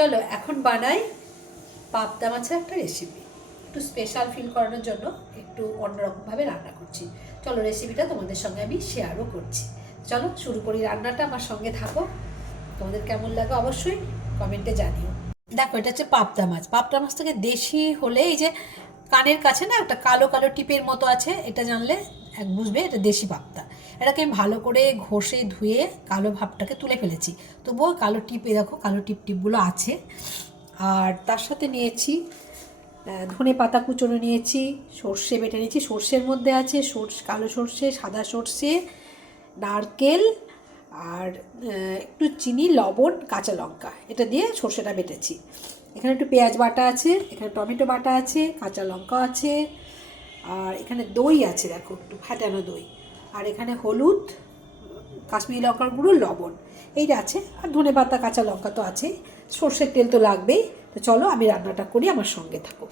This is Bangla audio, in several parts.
চলো, এখন বানাই পাবদা মাছের একটা রেসিপি একটু স্পেশাল ফিল করানোর জন্য একটু অন্যরকমভাবে রান্না করছি। চলো রেসিপিটা তোমাদের সঙ্গে আমি শেয়ারও করছি। চলো, শুরু করি রান্নাটা, আমার সঙ্গে থাকো। তোমাদের কেমন লাগে অবশ্যই কমেন্টে জানিও। দেখো, এটা হচ্ছে পাবদা মাছ। পাবদা মাছ থেকে দেশি হলে এই যে কানের কাছে না একটা কালো কালো টিপের মতো আছে, এটা জানলে এক বুঝবে, এটা দেশি পাবদা। এটাকে আমি ভালো করে ঘষে ধুয়ে কালো ভাবটাকে তুলে ফেলেছি। তবুও কালো টিপে দেখো কালো টিপ টিপগুলো আছে। আর তার সাথে নিয়েছি ধনে পাতা কুচনো নিয়েছি, সর্ষে বেটে নিয়েছি। সর্ষের মধ্যে আছে সর্ষে, কালো সর্ষে, সাদা সর্ষে, নারকেল আর একটু চিনি, লবণ, কাঁচা লঙ্কা। এটা দিয়ে সর্ষেটা বেটেছি। এখানে একটু পেঁয়াজ বাটা আছে, এখানে টমেটো বাটা আছে, কাঁচা লঙ্কা আছে। আর এখানে দই আছে, দেখো একটু ফাটানো দই। আর এখানে হলুদ, কাশ্মীরি লঙ্কার গুঁড়ো, লবণ। এইটা আছে, আর ধনে পাতা, কাঁচা লঙ্কা তো আছে সর্ষের তেল তো লাগবেই। তো চলো আমি রান্নাটা করি, আমার সঙ্গে থাকো।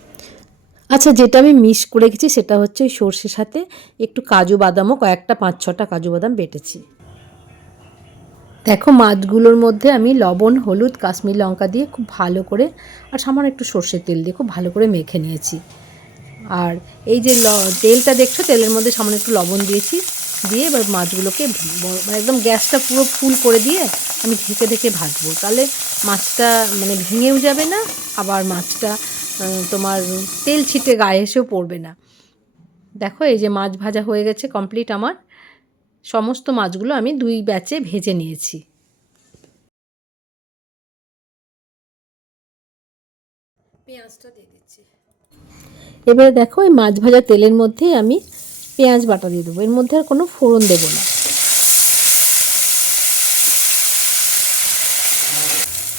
আচ্ছা যেটা আমি মিস করে গেছি সেটা হচ্ছে ওই সর্ষের সাথে একটু কাজু বাদামও, কয়েকটা, পাঁচ, ছটা কাজু বাদাম বেটেছি। দেখো, মাছগুলোর মধ্যে আমি লবণ, হলুদ, কাশ্মীর লঙ্কা দিয়ে খুব ভালো করে, আর সামান্য একটু সর্ষের তেল দিয়ে খুব ভালো করে মেখে নিয়েছি। আর এই যে তেলটা দেখছ? তেলের মধ্যে সামান্য একটু লবণ দিয়েছি। দিয়ে এবার মাছগুলোকে মানে একদম গ্যাসটা পুরো ফুল করে দিয়ে আমি ঢেকে ঢেকে ভাজবো। তাহলে মাছটা মানে ভেঙেও যাবে না আবার মাছটা তোমার তেল ছিটে গায়ে এসেও পড়বে না। দেখো এই যে মাছ ভাজা হয়ে গেছে কমপ্লিট আমার। সমস্ত মাছগুলো আমি দুই ব্যাচে ভেজে নিয়েছি। পেঁয়াজটা দিয়ে দিচ্ছি। এবারে দেখো এই মাছ ভাজা তেলের মধ্যেই আমি পেঁয়াজ বাটা দিয়ে দেবো। এর মধ্যে আর কোনো ফোড়ন দেবো না।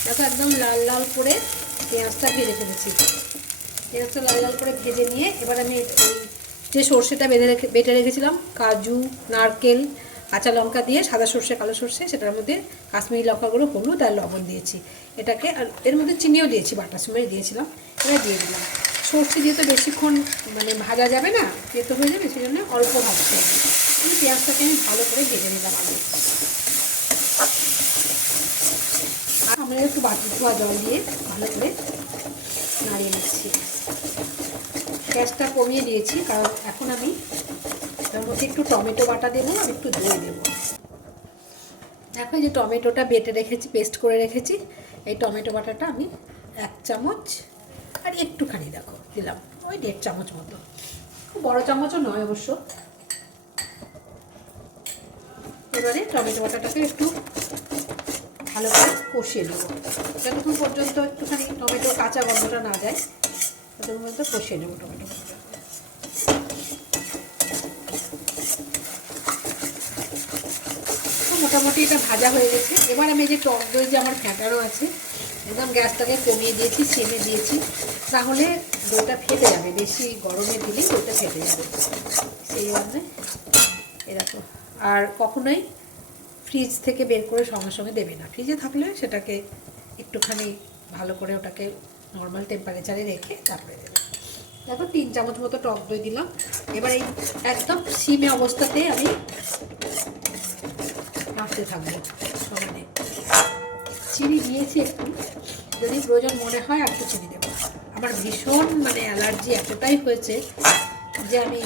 দেখো একদম লাল লাল করে পেঁয়াজটা ভেজে ফেলেছি পেঁয়াজটা লাল লাল করে ভেজে নিয়ে এবার আমি যে সর্ষেটা বেঁধে রেখে, বেটে রেখেছিলাম, কাজু, নারকেল, কাঁচা লঙ্কা দিয়ে সাদা সর্ষে, কালো সর্ষে, সেটার মধ্যে কাশ্মীরি লঙ্কাগুলো হলুদ আর লবণ দিয়েছি। এটাকে আর এর মধ্যে চিনিও দিয়েছি, বাটার সময় দিয়েছিলাম। এটা দিয়ে দিলাম। সর্ষে দিয়ে তো বেশিক্ষণ মানে ভাজা যাবে না, তেতো হয়ে যাবে, সেই জন্য অল্প ভাজতে হবে। আমি পেঁয়াজটাকে আমি ভালো করে ভেজে নিলাম আগে। আমরা একটু বাটি ধোয়া জল দিয়ে ভালো করে নাড়িয়ে নিচ্ছি। গ্যাসটা কমিয়ে দিয়েছি, কারণ এখন আমি তার মধ্যে একটু টমেটো বাটা দেবো আর একটু দই দেবো। দেখো যে টমেটোটা বেটে রেখেছি, পেস্ট করে রেখেছি, এই টমেটো বাটাটা আমি এক চামচ আর একটুখানি দেখো। দিলাম। ওই দেড় চামচ মতো। খুব বড় চামচও নয় অবশ্য। এবারে টমেটো বাটাটাকে একটু ভালো করে কষিয়ে নেব। যতক্ষণ পর্যন্ত একটুখানি টমেটো কাঁচা গন্ধটা না যায়, ততক্ষণ পর্যন্ত কষিয়ে নেব টমেটো মোটামুটি এটা ভাজা হয়ে গেছে। এবার আমি যে টক দই যে আমার ফ্যাটারও আছে, একদম গ্যাসটাকে কমিয়ে দিয়েছি সেমে দিয়েছি। তাহলে দইটা ফেটে যাবে, বেশি গরমে দিলেই দইটা ফেটে যাবে। সেই জন্য এরকম আর কখনোই ফ্রিজ থেকে বের করে সঙ্গে সঙ্গে দেবে না। ফ্রিজে থাকলে সেটাকে একটুখানি ভালো করে ওটাকে নর্মাল টেম্পারেচারে রেখে তারপরে দেবে। দেখো, তিন চামচ মতো টক দই দিলাম। এবার এই একদম সিমে অবস্থাতে আমি নাড়তে থাকব সমানে। চিনি দিয়েছি একটু। যদি প্রয়োজন মনে হয় আর একটু চিনি দেবো। আমার ভীষণ মানে অ্যালার্জি এতটাই হয়েছে যে আমি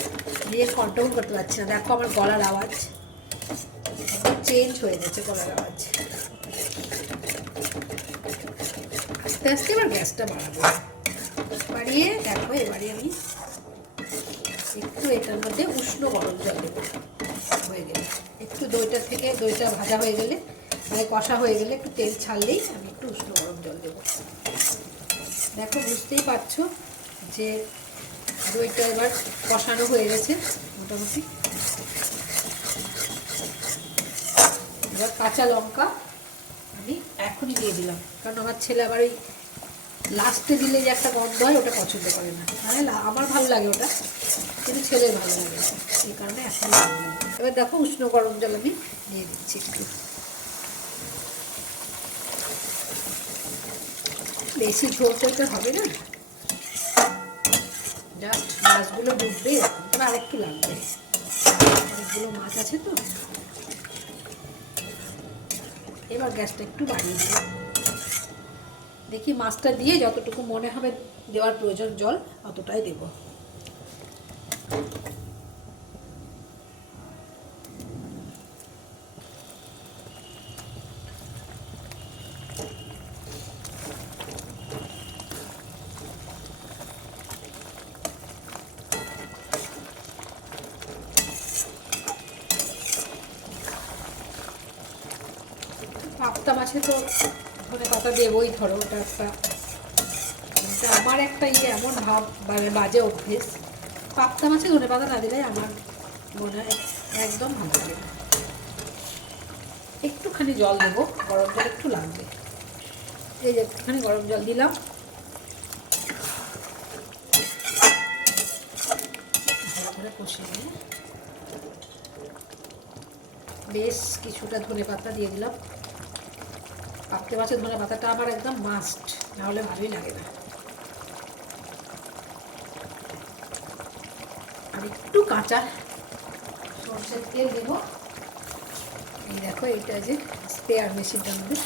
নিজের কন্ট্রোল করতে পারছি না। দেখো আমার গলার আওয়াজ চেঞ্জ হয়ে গেছে গলার আওয়াজ। আস্তে আস্তে এবার গ্যাসটা বাড়াবো। বাড়িয়ে দেখো, এবারে আমি একটু এটার মধ্যে উষ্ণ গরম জল দেবো। হয়ে গেলে। একটু দইটা থেকে দইটা ভাজা হয়ে গেলে মানে কষা হয়ে গেলে একটু তেল ছাড়লেই আমি একটু উষ্ণ গরম জল দেখো, বুঝতেই পারছ যে দইটা এবার কষানো হয়ে গেছে, মোটামুটি। এবার কাঁচা লঙ্কা আমি এখনই দিয়ে দিলাম, কারণ আমার ছেলে আবার ওই লাস্টে দিলে যে একটা গন্ধ হয়, ওটা পছন্দ করে না। লা- আমার ভালো লাগে ওটা, কিন্তু ছেলের ভালো লাগে এই কারণে এখন এবার দেখো, উষ্ণ গরম জল আমি দিয়ে দিচ্ছি একটু। বেশি ঝোল তো হবে না। জাস্ট মাছগুলো ডুববে এরকম আর আরেকটু লাগবে। অনেকগুলো মাছ আছে তো। এবার গ্যাসটা একটু বাড়িয়ে দিই। দেখি মাছটা দিয়ে যতটুকু মনে হবে দেওয়ার প্রয়োজন জল, অতটাই দেব। পাপ্তা মাছে তো ধনে পাতা দেবই ধরো, ওটা একটা আমার একটা ইয়ে এমন ভাব মানে বাজে অভ্যেস। পাপ্তা মাছে ধনে পাতা না দিলে আমার মনে হয় একদম ভালো লাগে একটুখানি জল দেবো, গরম জল একটু লাগবে। এই যে একটুখানি গরম জল দিলাম। ভালো করে কষিয়ে বেশ কিছুটা ধনে পাতা দিয়ে দিলাম। পাকতে মাছের ধনে পাতাটা আমার একদম মাস্ট নাহলে ভালোই লাগে না। আর একটু কাঁচা সর্ষের তেল দেব। এই দেখো এটা যে স্পেয়ার মেশিনটার মধ্যে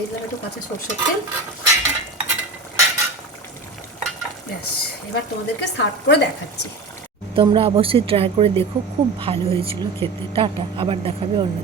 এই জন্য একটু কাঁচা সর্ষের তেল। ব্যাস, এবার তোমাদেরকে সার্ভ করে দেখাচ্ছি। তোমরা অবশ্যই ট্রাই করে দেখো, খুব ভালো হয়েছিল খেতে। টাটা, আবার দেখাবে অন্য